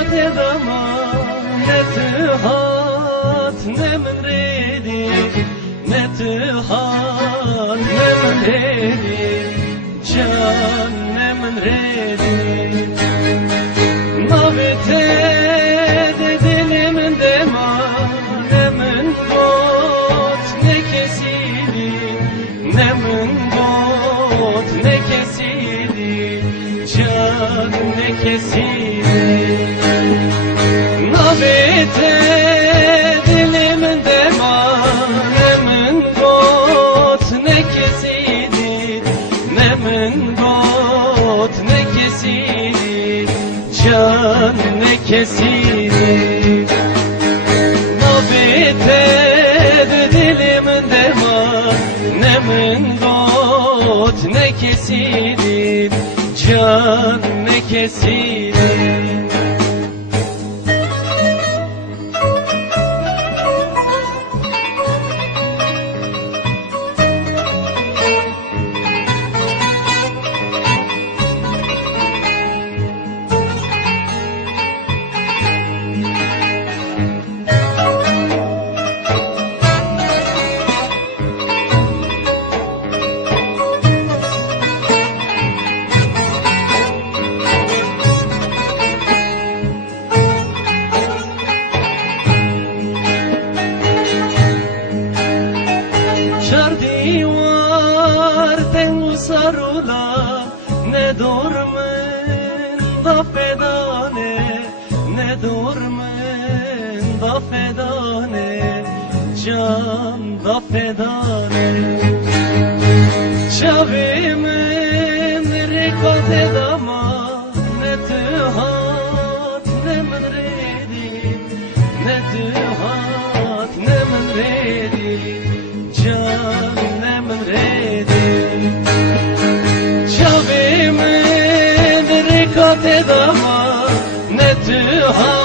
rekate dama ne tühat ne min redi ne tühat ne min redi can ne min redi navite de dilimin dema ne min got ne kesili ne min got ne kesili can ne kesili navite dilimin dema ne min got ne kesili ne min got ne kesili can ne kesili navite dilimin dema ne min got ne kesili can ne kesili sarula ne dormen da fedane ne dormen da fedane can da fedane şavimin rekate dama ne tühat ne min redi ne tühat ne min redi can ne min redi şavimin rekate dama ne tühat